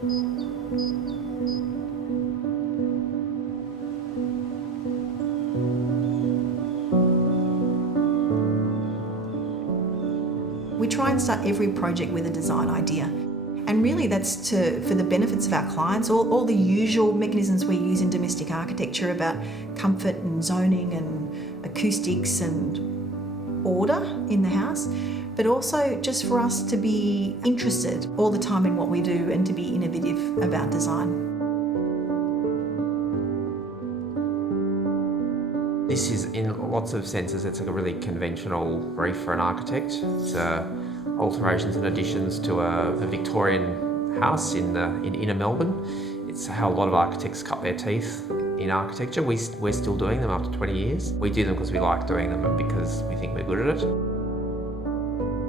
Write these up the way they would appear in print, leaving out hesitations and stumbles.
We try and start every project with a design idea. And really that's for the benefits of our clients, all the usual mechanisms we use in domestic architecture about comfort and zoning and acoustics and order in the house, but also just for us to be interested all the time in what we do and to be innovative about design. This is, in lots of senses, it's like a really conventional brief for an architect. It's alterations and additions to a Victorian house in inner Melbourne. It's how a lot of architects cut their teeth in architecture. We're still doing them after 20 years. We do them because we like doing them and because we think we're good at it.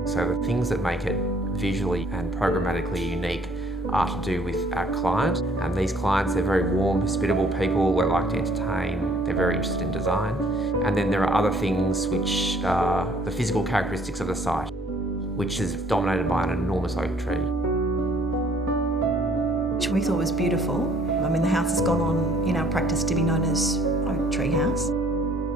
So the things that make it visually and programmatically unique are to do with our client. And these clients, they're very warm, hospitable people. They like to entertain. They're very interested in design. And then there are other things which are the physical characteristics of the site, which is dominated by an enormous oak tree. Which we thought was beautiful. I mean, the house has gone on in our practice to be known as Oak Tree House.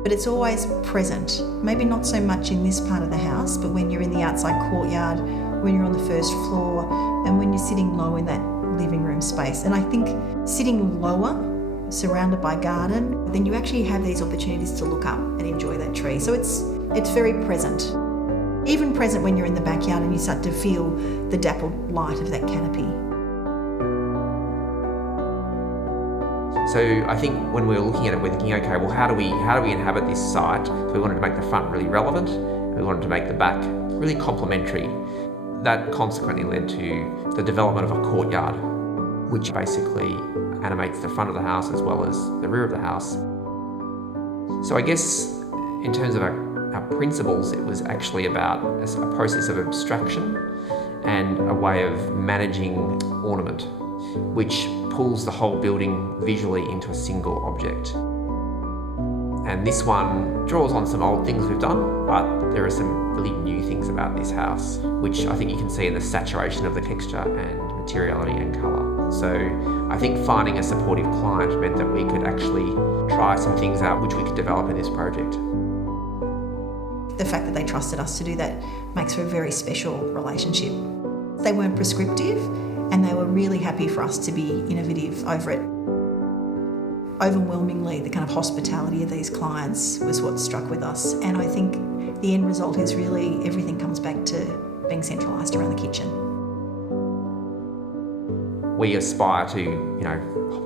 But it's always present. Maybe not so much in this part of the house, but when you're in the outside courtyard, when you're on the first floor, and when you're sitting low in that living room space. And I think sitting lower, surrounded by garden, then you actually have these opportunities to look up and enjoy that tree. So it's very present. Even present when you're in the backyard and you start to feel the dappled light of that canopy. So I think when we were looking at it, we're thinking, okay, well, how do we inhabit this site? So we wanted to make the front really relevant. We wanted to make the back really complementary. That consequently led to the development of a courtyard, which basically animates the front of the house as well as the rear of the house. So I guess in terms of our principles, it was actually about a process of abstraction and a way of managing ornament, which pulls the whole building visually into a single object. And this one draws on some old things we've done, but there are some really new things about this house, which I think you can see in the saturation of the texture and materiality and colour. So I think finding a supportive client meant that we could actually try some things out which we could develop in this project. The fact that they trusted us to do that makes for a very special relationship. They weren't prescriptive, and they were really happy for us to be innovative over it. Overwhelmingly, the kind of hospitality of these clients was what struck with us, and I think the end result is really everything comes back to being centralised around the kitchen. We aspire to,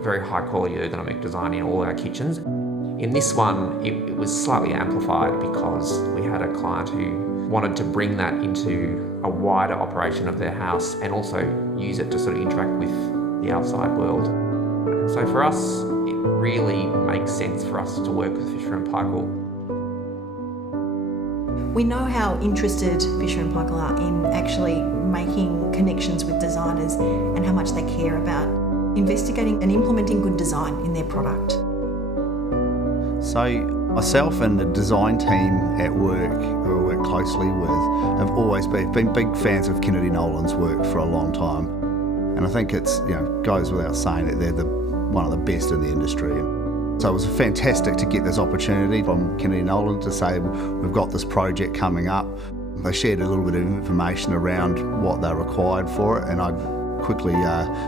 very high quality ergonomic design in all our kitchens. In this one, it was slightly amplified because we had a client who wanted to bring that into a wider operation of their house and also use it to sort of interact with the outside world. And so for us, it really makes sense for us to work with Fisher & Paykel. We know how interested Fisher & Paykel are in actually making connections with designers and how much they care about investigating and implementing good design in their product. So myself and the design team at work, who I work closely with, have always been big fans of Kennedy Nolan's work for a long time. And I think it's, goes without saying that they're one of the best in the industry. So it was fantastic to get this opportunity from Kennedy Nolan to say, we've got this project coming up. They shared a little bit of information around what they required for it, and I quickly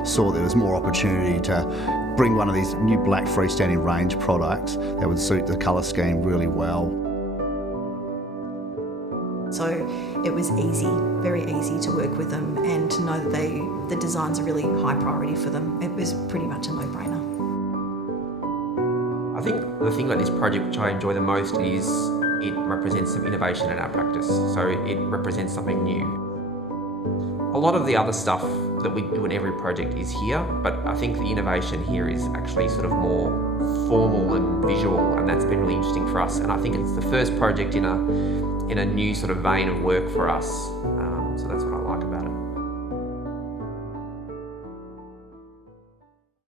saw there was more opportunity to bring one of these new black freestanding range products that would suit the colour scheme really well. So it was easy, very easy to work with them and to know that the designs are really high priority for them. It was pretty much a no-brainer. I think the thing about this project which I enjoy the most is it represents some innovation in our practice. So it represents something new. A lot of the other stuff that we do in every project is here, but I think the innovation here is actually sort of more formal and visual, and that's been really interesting for us. And I think it's the first project in a new sort of vein of work for us. So that's